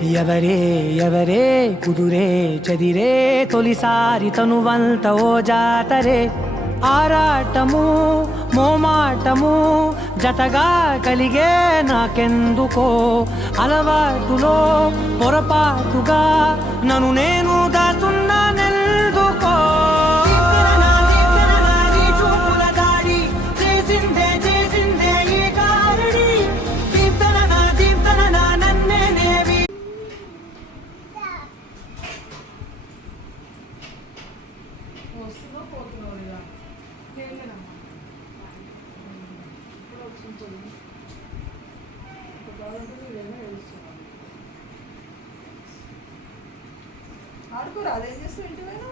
ఎవరే ఎవరే కుదురే చదిరే తొలిసారి తనువంత ఓ జాతరే ఆరాటము మోమాటము జతగా కలిగే నాకెందుకో అలవాటులో పొరపాటుగా నన్ను నేను దాస్తున్నా నెల్దుకో ఆడుకోరా అదేం చేస్తూ ఇంటి లేదా